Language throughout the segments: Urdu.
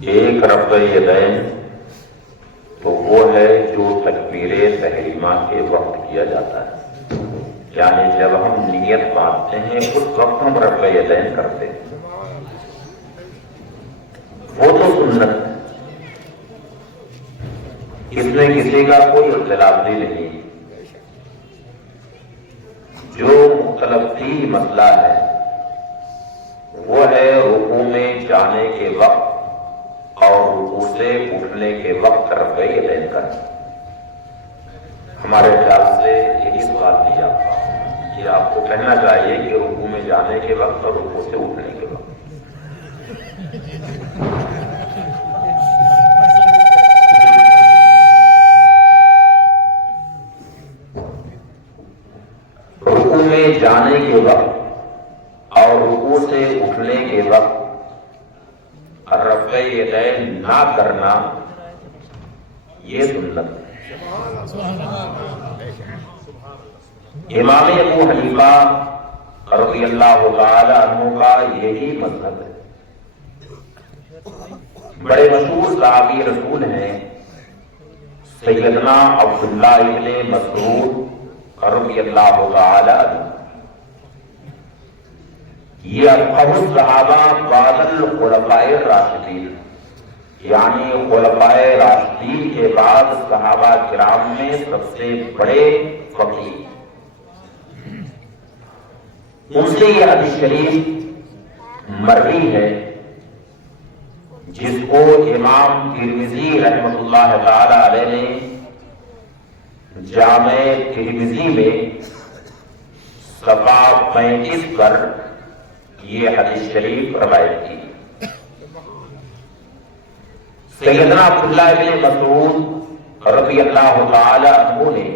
ایک رفع یدین تو وہ ہے جو تکبیر تحریمہ کے وقت کیا جاتا ہے، یعنی جب ہم نیت باندھتے ہیں اس وقت ہم رفع یدین کرتے ہیں، وہ تو سنت ہے، اس میں کسی کا کوئی اختلاف بھی نہیں۔ جو مختلف فی مسئلہ ہے وہ ہے رکوع میں جانے کے وقت اور رکوع سے اٹھنے کے وقت رفع یدین کرنا۔ ہمارے خیال سے یہی سوال نہیں آتا، یہ آپ کو کہنا چاہیے کہ رکوع میں جانے کے وقت اور رکوع سے اٹھنے کے وقت۔ رکوع میں جانے کے وقت اور رکوع سے اٹھنے کے وقت رفع یدین نہ کرنا یہ سنت ہے۔ امام ابو حنیفہ رضی اللہ تعالی عنہ کا یہی مذہب ہے۔ بڑے مشہور صحابی رسول ہیں سیدنا عبداللہ ابن مسعود رضی اللہ تعالی عنہ، یہ افقہ الصحابہ بعد الخلفاء الراشدین، یعنی خلفاء راشدین کے بعد صحابہ کرام میں سب سے بڑے فقیہ۔ ان سے یہ حدیث شریف مروی ہے جس کو امام ترمذی رحمۃ اللہ تعالی علیہ نے جامع ترمذی میں صفحہ 35 پر یہ حدیث شریف روایت کی۔ سیدنا عبداللہ بن مسعود رضی اللہ تعالی عنہ نے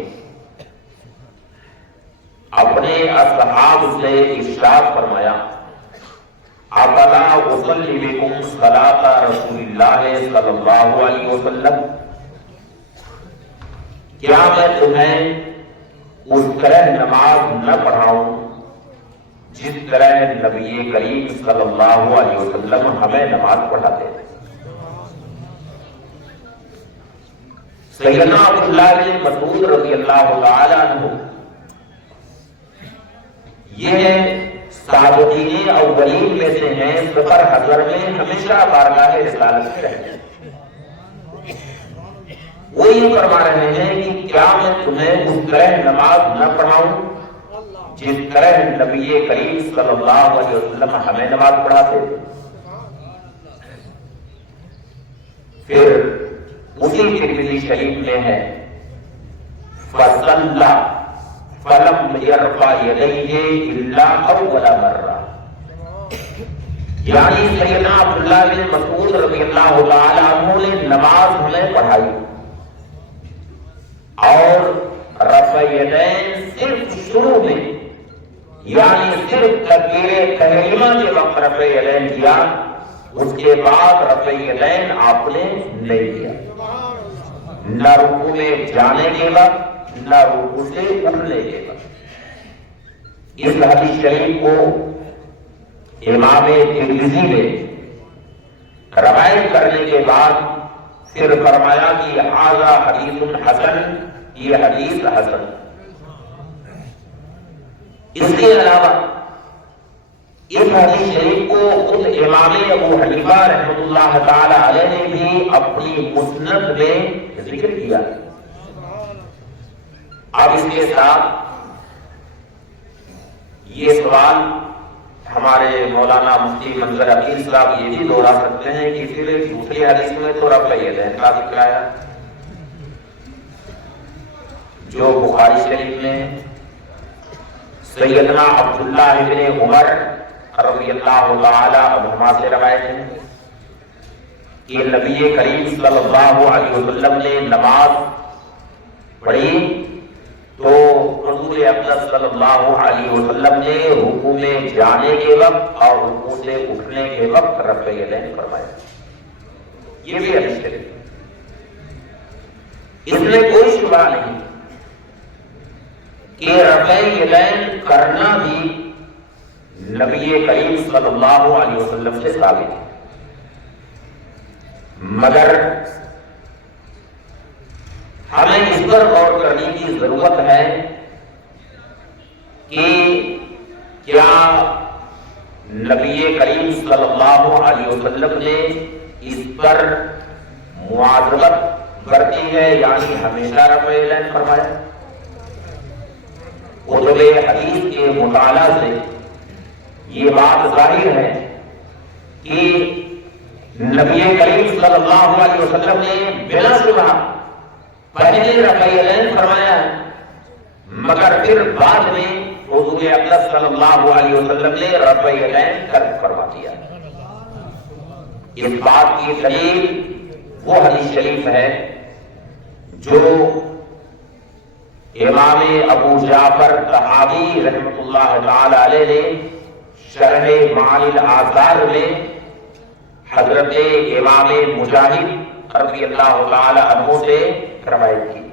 اپنے اصحاب سے ارشاد فرمایا، افلا اصلی بکم صلاۃ رسول اللہ صلی اللہ علیہ وسلم، کیا میں تمہیں اس طرح نماز نہ پڑھاؤں جس طرح نبی کریم صلی اللہ علیہ وسلم ہمیں نماز پڑھاتے تھے۔ سیدنا عبداللہ بن مسعود رضی اللہ تعالی عنہ یہ سابقین اولین میں سے ہیں، سفر حضر میں ہمیشہ بارگاہ رسالت رہتے ہیں۔ وہ یہ فرما رہے ہیں کہ کیا میں تمہیں اس طرح نماز نہ پڑھاؤں جس طرح نبی کریم صلی اللہ علیہ وسلم ہمیں نماز پڑھاتے تھے۔ پھر اسی ترمذی شریف میں ہے فَصَلَّى فَلَمْ يَرْفَعْ يَدَيْهِ إِلَّا أَوَّلَ مَرَّةٍ، یعنی سیدنا عبداللہ بن مسعود رضی اللہ تعالی عنہ نے نماز ہمیں پڑھائی اور رفع یدین صرف شروع میں، یعنی صرف تکبیر تحریمہ کے وقت رفع یدین کیا، اس کے بعد رفع یدین آپ نے نہیں کیا، نہ رکوع میں جانے کے وقت نہ رکوع سے اٹھنے کے وقت۔ اس حدیث شریف کو امام ترمذی نے روایت کرنے کے بعد پھر فرمایا کہ ھذا حدیث حسن، یہ حدیث حسن۔ اس کے علاوہ اس حدیث شریف کو خود امام ابو حنیفہ رحمۃ اللہ تعالی علیہ نے بھی اپنی مسند میں ذکر کیا۔ اب اس کے ساتھ یہ سوال ہمارے مولانا مفتی منظر عقیل صاحب یہ بھی دوہرا سکتے ہیں کہ پھر دوسری حدیث میں تو رفع یدین کا ذکر آیا جو بخاری شریف میں سیدنا عبداللہ ابن عمر رضی اللہ تعالی عنہما سے روایت ہے کہ نبی کریم صلی اللہ علیہ وسلم نے نماز پڑھی تو حضور اقدس صلی اللہ علیہ وسلم نے رکوع میں جانے کے وقت اور رکوع سے اٹھنے کے وقت رفع یدین فرمایا۔ یہ بھی حدیث شریف ہے، اس میں کوئی شبہ نہیں کہ رفع یدین کرنا بھی نبی کریم صلی اللہ علیہ وسلم سے ثابت ہے۔ مگر ہمیں اس پر غور کرنے کی ضرورت ہے کہ کیا نبی کریم صلی اللہ علیہ وسلم نے اس پر مواظبت برتی ہے، یعنی ہمیشہ رفع یدین فرمایا؟ کتب حدیث کے مطالعہ سے یہ بات ظاہر ہے کہ نبی کریم صلی اللہ علیہ وسلم نے بلا شبہ پہلے رفع یدین فرمایا ہے، مگر پھر بعد میں حضور اقدس صلی اللہ علیہ وسلم نے رفع یدین ترک فرما دیا۔ اس بات کی دلیل وہ حدیث شریف ہے جو امام ابو جعفر طحاوی رحمۃ اللہ تعالی علیہ نے شرح معانی الآثار میں حضرت امام مجاہد رضی اللہ تعالی عنہ سے روایت کی۔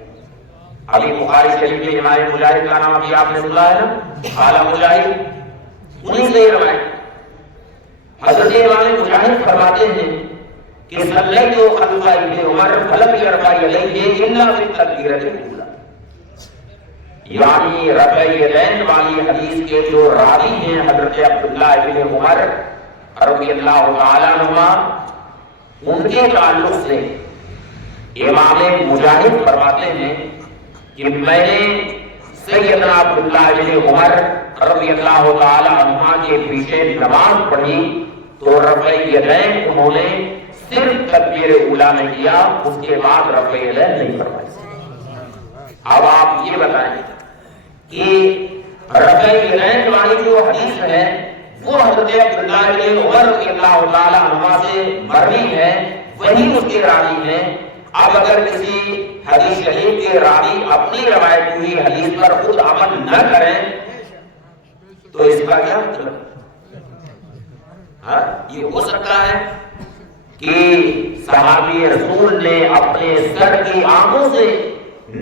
ابھی بخاری شریف میں امام مجاہد کا نام ابھی آپ نے سنا ہے نا، اعلیٰ مجاہد، انہی سے روایت۔ حضرت امام مجاہد فرماتے ہیں کہ صلیت خلف ابن عمر فلم یرفع یدیہ الا فی التکبیرۃ الاولی، یعنی رفع یدین والی حدیث کے جو راوی ہیں حضرت عبداللہ ابن عمر رضی اللہ تعالیٰ عنہما، ان کے تعلق سے امام مجاہد فرماتے ہیں کہ میں نے سیدنا عبداللہ ابن عمر رضی اللہ تعالیٰ عنہما کے پیچھے نماز پڑھی تو رفع یدین انہوں نے صرف تکبیر اولیٰ میں کیا، اس کے بعد رفع یدین نہیں فرمائی۔ اب آپ یہ بتائیں کہ رفع یدین والی جو حدیث ہے وہ حضرت عبداللہ ابن عمر رضی اللہ تعالیٰ عنہما سے مروی ہے، وہی اس کے راوی ہیں۔ اب اگر کسی حدیث شریف کے راوی اپنی روایت ہوئی حدیث پر خود عمل نہ کریں تو اس کا کیا مطلب؟ یہ ہو سکتا ہے کہ صحابی رسول نے اپنے سر کی آنکھوں سے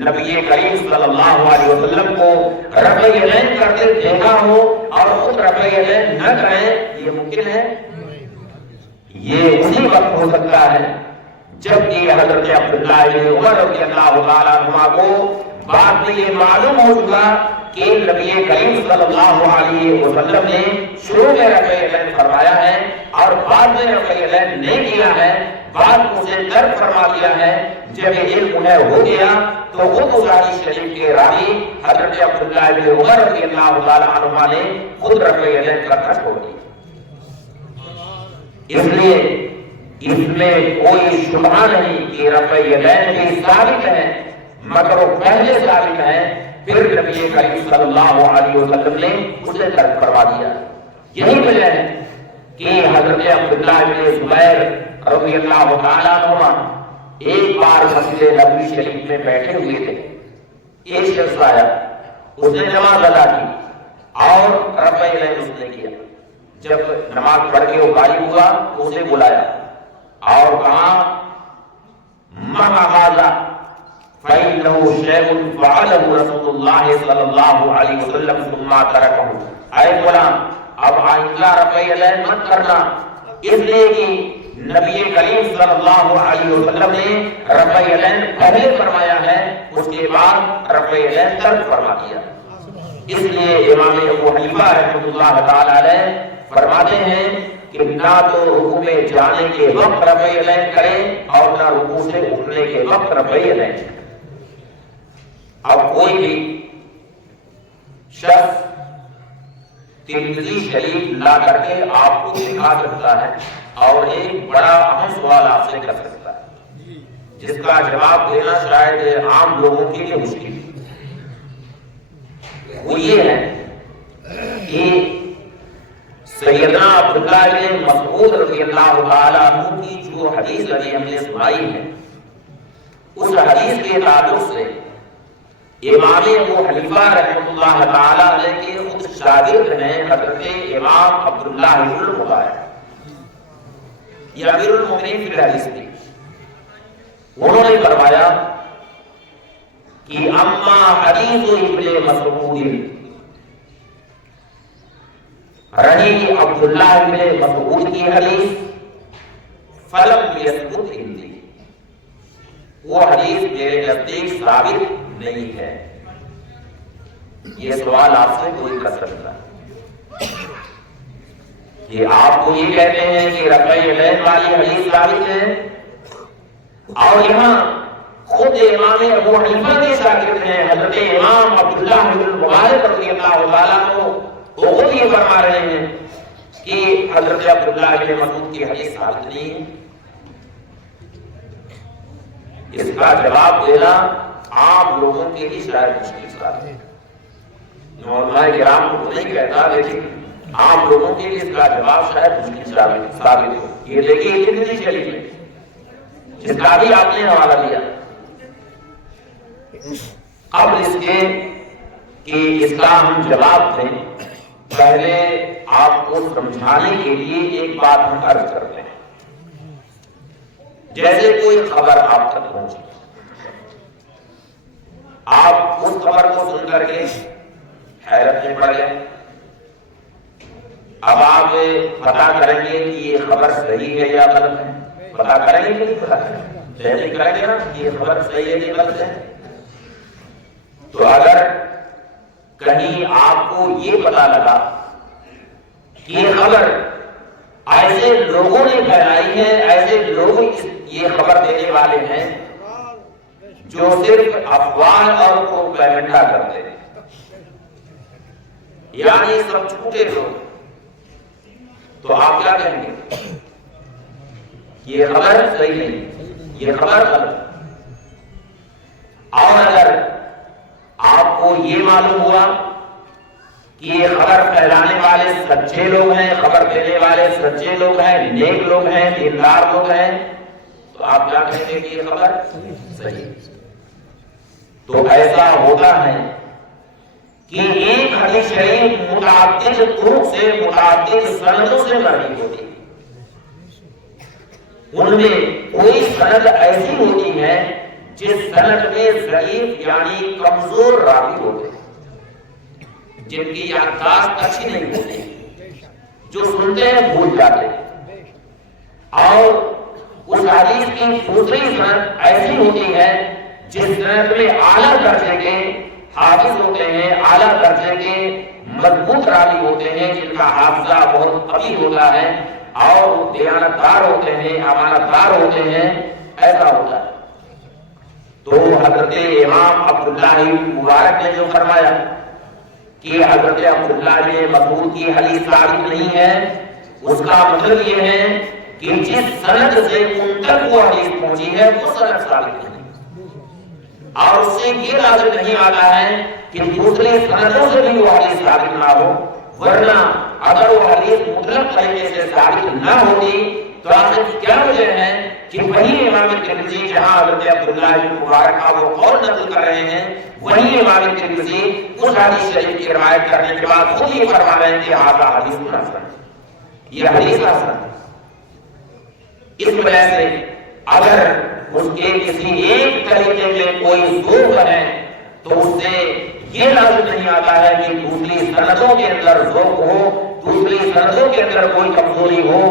نبی کریم صلی اللہ علیہ وسلم کو رفع یدین کرتے دیکھا ہو اور خود رفع یدین نہ کریں، یہ ممکن ہے؟ یہ اسی وقت ہو سکتا ہے جبکہ حضرت عبداللہ ابن عمر رضی اللہ تعالیٰ عنہما کو بعد میں یہ معلوم ہو چکا کہ نبی کریم صلی اللہ علیہ وسلم نے شروع میں رفع یدین فرمایا ہے اور بعد میں رفع یدین نہیں کیا ہے، بعد میں اسے ترک فرما دیا ہے۔ جب یہ علم انہیں ہو گیا تو خود اس حدیث شریف کے راوی حضرت عبداللہ ابن عمر رضی اللہ تعالیٰ عنہما نے خود رفع یدین کرنا چھوڑ دیا۔ اس لیے اس میں کوئی شبہ نہیں کہ رفع یدین بھی ثابت ہے، مگر وہ پہلے ثابت ہے، پھر نبی کریم صلی اللہ علیہ وسلم نے اسے ترک کروا دیا۔ یہی وجہ ہے کہ حضرت عبداللہ بن زبیر رضی اللہ تعالیٰ عنہ ایک بار مسجد نبوی شریف میں بیٹھے ہوئے تھے، ایک شخص آیا، اس نے نماز ادا کی اور رفع یدین اس نے کیا۔ جب نماز پڑھ کے وہ فارغ ہوا تو اسے بلایا اور کہا ما ھذا فإنه شيء فعله رسول الله صلی اللہ علیہ وسلم ثم تركه، اے غلام اب آئندہ رفع یدین مت کرنا، اس لیے کہ نبی کریم صلی اللہ علیہ وسلم نے رفع یدین پہلے فرمایا ہے، اس کے بعد رفع یدین ترک فرما دیا۔ اس لیے امام ابو حنیفہ رحمۃ اللہ تعالی علیہ فرماتے ہیں کہ نہ تو رکوع میں جانے کے وقت رفع یدین کریں اور نہ رکوع سے اٹھنے کے وقت رفع یدین کریں۔ اب کوئی بھی شخص ترمذی شریف لا کر کے آپ کو دکھا سکتا ہے اور ایک بڑا اہم سوال آپ سے کر سکتا ہے جس کا جواب دینا شاید عام لوگوں کے لیے مشکل ہے۔ وہ یہ ہے کہ سیدنا عبداللہ بن مسعود رضی اللہ تعالیٰ عنہ کی جو حدیث ابھی ہم نے سنائی ہے، اس حدیث کے تعلق سے امام ابو حنیفہ رحمۃ اللہ تعالیٰ علیہ کے خود شاگرد ہیں حضرت امام عبداللہ بن المبارک، یہ امیر المؤمنین فی الحدیث تھی۔ انہوں نے فرمایا کہ اما حدیث ابن مسعود، رہی عبداللہ بن مسعود کی حدیث، فلم یثبت عندی، وہ حدیث میرے نزدیک ثابت نہیں ہے۔ یہ سوال آپ سے کوئی کر سکتا ہے کہ آپ کو یہ کہتے ہیں کہ رفع یدین والی حدیث ثابت ہے، اور یہاں خود امام ابو حنیفہ کے شاگرد ہیں حضرت امام عبداللہ بن مبارک رضی اللہ تعالیٰ عنہ، وہ خود یہ فرما رہے ہیں کہ حضرت عبداللہ بن مسعود کی حدیث ثابت نہیں ہے۔ اس کا جواب دینا عام لوگوں کے لیے شاید مشکل بات ہے، علماء کرام کو نہیں کہتا، لیکن عام لوگوں کے لیے اس کا جواب شاید مشکل ثابت ہو۔ یہ دیکھیے کتنی شریف ہے جس کا بھی آپ نے حوالہ دیا، قبل اس کے کہ اس کا ہم جواب دیں، پہلے آپ کو سمجھانے کے لیے ایک بات ہم عرض کرتے ہیں۔ جیسے کوئی خبر آپ تک پہنچی، آپ اس خبر کو سن کر کے حیرت میں پڑ گئے، اب آپ پتا کریں گے کہ یہ خبر صحیح ہے یا غلط ہے، پتا کریں گے کہ نہیں پتا جیسے کریں گے نا کہ یہ خبر صحیح ہے یا غلط ہے۔ تو اگر کہیں آپ کو یہ پتا لگا کہ یہ خبر ایسے لوگوں نے پھیلائی ہے، ایسے لوگ یہ خبر دینے والے ہیں جو صرف افواہ اور پروپیگنڈا کرتے ہیں، یعنی سب جھوٹے لوگ، تو آپ کیا کہیں گے؟ یہ خبر صحیح نہیں، یہ خبر غلط۔ اور اگر آپ کو یہ معلوم ہوا کہ یہ خبر پھیلانے والے سچے لوگ ہیں، خبر دینے والے سچے لوگ ہیں، نیک لوگ ہیں، دیندار لوگ ہیں، تو آپ کیا کہیں گے کہ یہ خبر صحیح۔ تو ایسا ہوتا ہے کہ ایک حدیث شریف متعدد طرق سے، متعدد سندوں سے مروی ہوتی ہے، ان میں کوئی سند ایسی ہوتی ہے جس سند میں ضعیف یعنی کمزور راوی ہوتے ہیں، جن کی یادداشت اچھی نہیں ہوتی، جو سنتے ہیں بھول جاتے ہیں، اور اس حدیث کی دوسری سند ایسی ہوتی ہے جس سند میں اعلیٰ درجے کے حافظ ہوتے ہیں، اعلیٰ درجے کے مضبوط راوی ہوتے ہیں، جن کا حافظہ بہت قوی ہوتا ہے اور دیانتدار ہوتے ہیں، امانتدار ہوتے ہیں، ایسا ہوتا ہے۔ تو حضرت امام عبداللہ بن مبارک نے جو فرمایا کہ حضرت عبداللہ بن مسعود کی حدیث ثابت نہیں ہے، اس کا مطلب یہ ہے کہ جس سند سے ان تک وہ حدیث پہنچی ہے وہ سند ثابت نہیں، اور اس سے یہ لازم نہیں آتا ہے کہ دوسرے سندوں سے بھی وہ حدیث ثابت نہ ہو، ورنہ اگر وہ حدیث مطلق طریقے سے ثابت نہ ہوتی تو آخر کیا وجہ ہے کہ وہی امام ترمذی جہاں حضرت عبداللہ بن مبارک کا وہ قول نقل کر رہے ہیں، وہی امام ترمذی اس حدیث شریف کی روایت کرنے کے بعد خود یہ فرما رہے ہیں کہ ھذا حدیث حسن، یہ حدیث حسن ہے۔ اس وجہ سے اگر اس کے کسی ایک طریقے میں کوئی ذوق ہے تو اس سے یہ لازم نہیں آتا ہے کہ دوسری سندوں کے اندر ذوق ہو، دوسری سندوں کے اندر کوئی کمزوری ہو،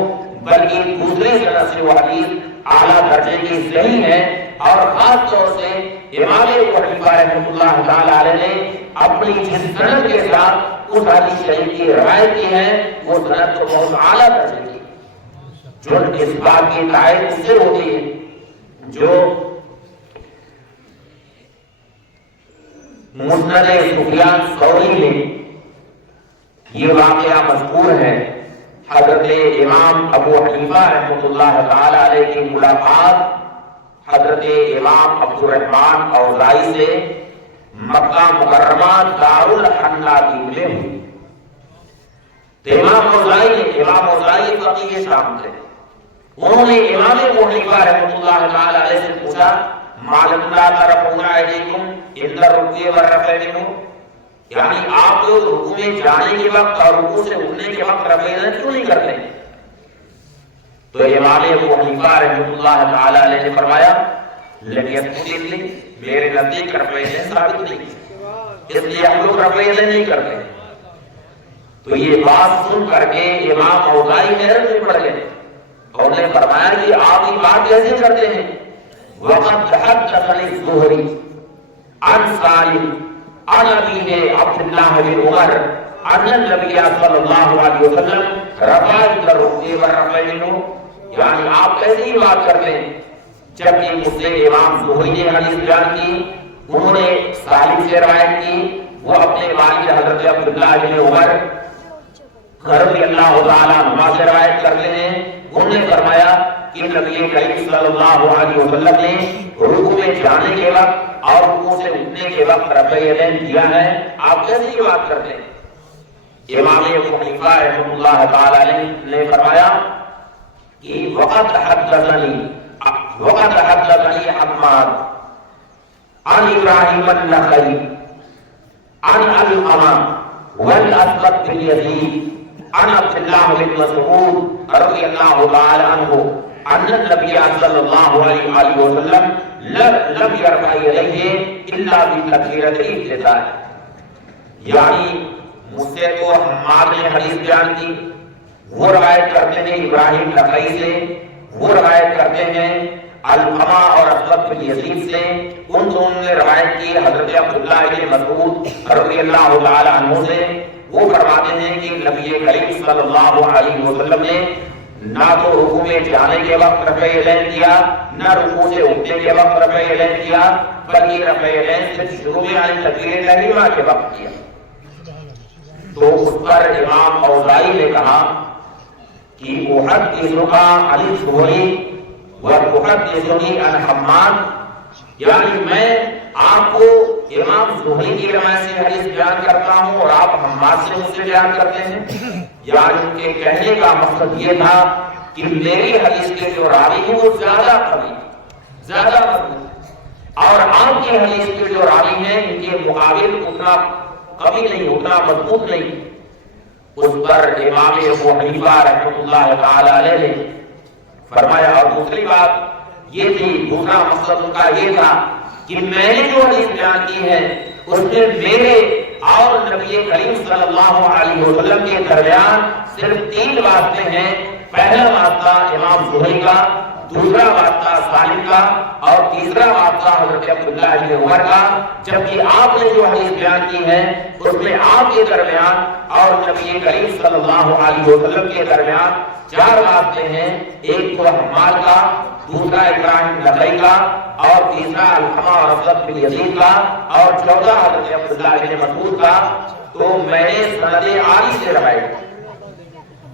بلکہ دوسری سند سے وہ حدیث اعلیٰ درجے کی صحیح ہے۔ اور خاص طور سے امام ابو حنیفہ رحمۃ اللہ تعالی علیہ نے اپنی جس سند کے ساتھ اس حدیث شریف کی روایت کی ہے وہ سند تو بہت اعلیٰ درجے کی، جو اس بات کی تائید اس سے ہوتی ہے جو مسند سفیان ثوری میں یہ واقعہ مذکور ہے۔ حضرت امام ابو حنیفہ رحمۃ اللہ تعالی علیہ کی ملاقات حضرت امام عبد الرحمن اوزاعی سے مکہ مکرمہ دارالحنہ کی ملے ہوئی۔ تو امام اوزاعی فقیہ شام تھے، انہوں نے امام ابو حنیفہ رحمۃ اللہ تعالی علیہ سے پوچھا مالک لا ترفعون ایدیکم عند الرکوع والرفع منہ، یعنی آپ لوگ رکوع میں جانے کے وقت اور رکوع سے اٹھنے کے وقت رفع یدین کیوں نہیں کرتے؟ تو امام ابو حنیفہ رحمۃ اللہ تعالی علیہ نے فرمایا لم یثبت عندی، میرے نزدیک رفع یدین ثابت نہیں، اس لیے ہم لوگ رفع یدین نہیں کرتے۔ تو یہ بات سن کر کے امام اوزاعی حیرت میں پڑ گئے، اور نے فرمایا کہ آپ یہ بات کیسے کرتے ہیں؟ وَقَدْ حَدَّثَنِي الزُّهْرِي عَنْ سَالِمٍ عَنْ أَبِيهِ عَبْدِ اللَّهِ بِنْ عُمَرَ أَنَّ النَّبِيَّ صلی اللہ علیہ وسلم رفع الرُّكْبَ وَرَفَعَهُ، یعنی آپ کیسے ہی بات کرتے ہیں؟ جبکہ مجھ سے امام زہری نے حدیث بیان کی، انہوں نے سالم سے روایت کی، وہ اپنے والد حضرت عبداللہ بن عمر رضی اللہ تعالیٰ عنہ سے روایت کرتے ہیں، انہوں نے فرمایا کہ نبی کریم صلی اللہ علیہ وسلم نے رکوع میں جانے کے وقت اور رکوع سے اٹھنے کے وقت رفع یدین کیا ہے۔ آپ کیسے یہ بات کرتے ہیں؟ امام ابو حنیفہ رحمہ اللہ تعالیٰ نے فرمایا کہ وقت حدثني حماد عن ابراہیم النخعی عن علقمہ والاسود بن یزید عن عبد اللہ بن مسعود رضی اللہ تعالی عنہ ان النبی صلی اللہ علیہ وسلم لم يرفع یدیہ الا بتکبیرۃ الافتتاح، یعنی مجھ سے تو حماد نے حدیث بیان کی، وہ روایت کرتے ہیں ابراہیم نخعی سے، وہ روایت کرتے ہیں علقمہ اور اسود بن یزید سے، ان دونوں نے روایت کی حضرت عبداللہ بن مسعود رضی اللہ تعالی عنہ سے، وہ فرماتے ہیں کہ نبی کریم صلی اللہ علیہ وسلم نے نہ تو رکوع میں جانے کے وقت رفع یدین کیا، نہ رکوع سے اٹھنے کے وقت رفع یدین کیا، بلکہ رفع یدین صرف شروع میں یعنی تکبیر تحریمہ کے وقت کیا۔ تو اس پر امام اوزاعی نے کہا کہ احدثک عن الزہری واحدثنی عن حماد، یعنی میں آپ کو امام زہری کی روایت سے حدیث بیان کرتا ہوں اور آپ حماد سے مجھ سے بیان کرتے ہیں، یعنی ان کے کہنے کا مقصد یہ تھا کہ میری حدیث کے جو راوی ہیں وہ زیادہ قوی، زیادہ مضبوط، اور آپ کی حدیث کے جو راوی ہیں ان کے مقابل اتنا قوی نہیں، اتنا مضبوط نہیں۔ اس پر امام ابو حنیفہ رحمۃ اللہ تعالی علیہ نے فرمایا، اور دوسری بات یہ تھی، دوسرا مقصد ان کا یہ تھا کہ میں نے جو حدیث بیان کی ہے اس میں میرے اور نبی کریم صلی اللہ علیہ وسلم کے درمیان صرف 3 واسطے ہیں، پہلا واسطہ امام زہری کا، دوسرا واسطہ سالم کا، اور تیسرا واسطہ حضرت عبداللہ بن عمر کا، جبکہ آپ نے جو حدیث بیان کی ہے اس میں آپ کے درمیان اور نبی کریم صلی اللہ علیہ وسلم کے درمیان 4 واسطے ہیں، ایک تو حماد کا، دوسرا ابراہیم نخعی کا، اور تیسرا علقمہ اور اسود بن یزید کا، اور چوتھا حضرت عبداللہ بن مسعود کا۔ تو میں نے سند عالی سے روایت کی۔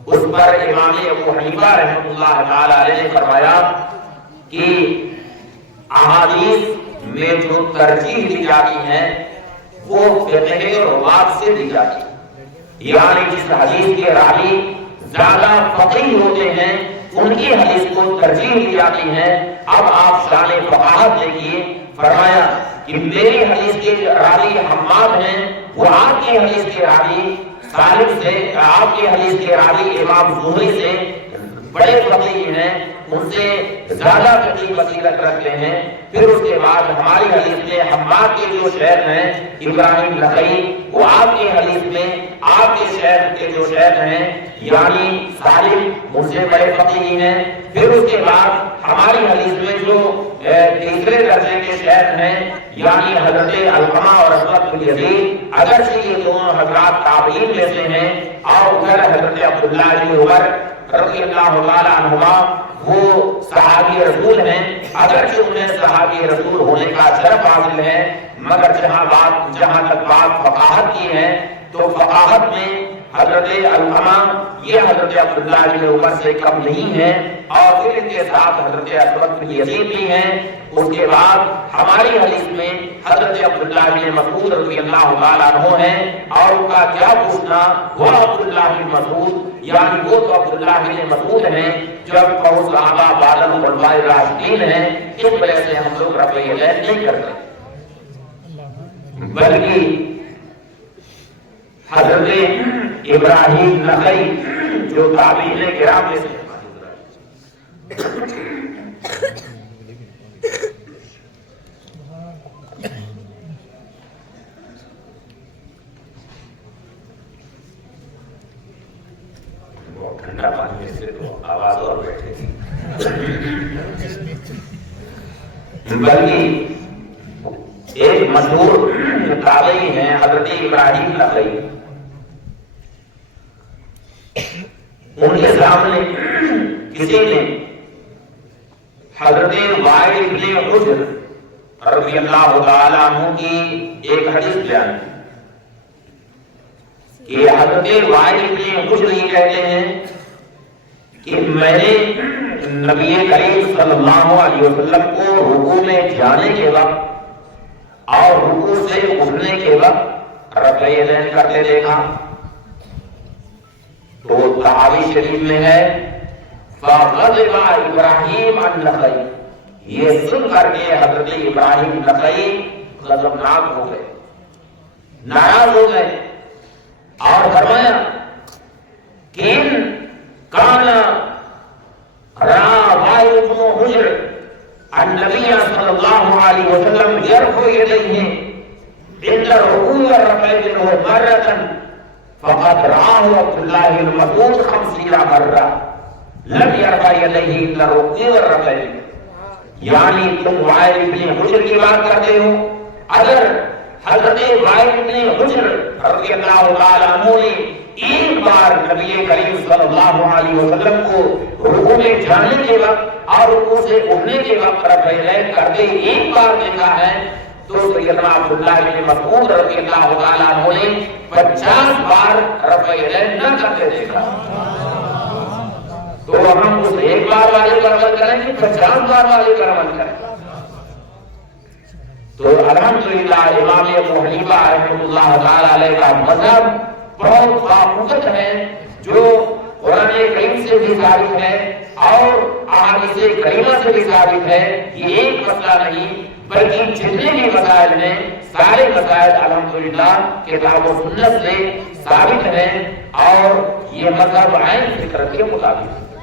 اس پر امام ابو حنیفہ رحمۃ اللہ تعالی علیہ نے فرمایا کہ احادیث میں جو ترجیح دی جاتی ہیں وہ فقہ اور روات سے دی جاتی ہے، یعنی جس حدیث کے راوی زیادہ فقیہ ہوتے ہیں ان کی حدیث کو ترجیح دی جاتی ہے۔ اب آپ شان فقاہت دیکھیے، فرمایا کہ میری حدیث کے راوی حماد ہیں، وہ آپ کی حدیث کے راوی سالم سے، آپ کی حدیث کے راوی امام زہری سے بڑے فقیہ ہیں، ان سے زیادہ فقیہ بصیرت رکھتے ہیں۔ پھر اس کے بعد ہماری حدیث میں حماد کے جو شیخ ہیں ابراہیم نخعی، وہ آپ کی حدیث میں آپ کے شیخ کے جو شیخ ہیں یعنی سالم، ان سے بڑے فقیہ ہیں۔ پھر اس کے بعد ہماری حدیث میں جو تیسرے درجے کے شیخ ہیں یعنی حضرت علقمہ اور اسود بن یزید، اگرچہ یہ دونوں حضرات تابعین میں سے ہیں، اور ادھر حضرت عبداللہ بن عمر رضی اللہ تعالی عنہما وہ صحابی رسول ہیں، اگرچہ انہیں صحابی رسول ہونے کا شرف حاصل ہے، مگر جہاں تک بات فقاہت کی ہے تو فقاہت میں حضرت علقمہ یہ حضرت عبداللہ بن عمر سے کم نہیں ہے، اور پھر ان کے ساتھ حضرت اسود بن یزید بھی ہیں۔ اس کے بعد ہماری حدیث میں حضرت عبداللہ بن مسعود رضی اللہ تعالیٰ عنہ ہیں، اور ان کا کیا پوچھنا، وہ عبداللہ بن مسعود، یعنی وہ تو عبداللہ بن مسعود ہیں جب بہت صحابہ بعد الخلفاء الراشدین ہیں، اس وجہ سے ہم لوگ رفع یدین نہیں کرتے، بلکہ حضرت ابراہیم نخعی جو تابعین کرام میں سے بہت ٹھنڈا پانی میں سے تو آواز اور بیٹھے تھی۔ بلکہ ایک مشہور تابعی ہیں حضرت ابراہیم نخعی، ان کے سامنے کسی نے حضرت وائل ابن حجر رضی اللہ تعالیٰ عنہ کی ایک حدیث بیان کہ حضرت وائل ابن حجر یہ کہتے ہیں کہ میں نے نبی کریم صلی اللہ علیہ وسلم کو رکوع میں جانے کے وقت اور رکوع سے اٹھنے کے وقت رفع یدین کرتے دیکھا۔ تو تحاوی شریف میں ہے فَغَضِبَ إِبْرَاهِيمُ النَّخَعِيُّ، یہ سن کر کے حضرت ابراہیم نخعی غضبناک ہو گئے، ناراض ہو گئے اور فرمایا کہ ان کان را وائل بن حجر النبی صلی اللہ علیہ وسلم یرفع یدیہ عند الرکوع والرفع منه مرة فقد رآه عبد الله بن مسعود 50 مرة لم يرفع يديه عند الركوع والرفع۔ یعنی تم وائل ابن حجر کی بات کرتے ہو، اگر حضرت وائل ابن حجر رضی اللہ تعالیٰ عنہ نے ایک بار نبی کریم صلی اللہ علیہ وسلم کو رکوع میں جانے کے وقت اور رکوع سے اٹھنے کے وقت رفع یدین کرتے ایک بار دیکھا ہے، تو سیدنا عبداللہ بن مسعود رضی اللہ تعالیٰ عنہ نے 50 بار رفع یدین نہ کرتے دیکھا۔ تو ہم اس ایک بار والے پر عمل کریں کہ 50 بار والے پر عمل کریں؟ تو الحمدللہ امام ابو حنیفہ رحمۃ اللہ تعالیٰ علیہ کا مذہب بہت باقوت ہے، جو قرآن کریم سے بھی ثابت ہے اور احادیث کریمہ سے بھی ثابت ہے۔ یہ ایک مسئلہ نہیں بلکہ جتنے بھی مسائل ہیں سارے مسائل الحمدللہ کتاب و سنت سے ثابت ہیں اور یہ مذہب عین فطرت کے مطابق ہے۔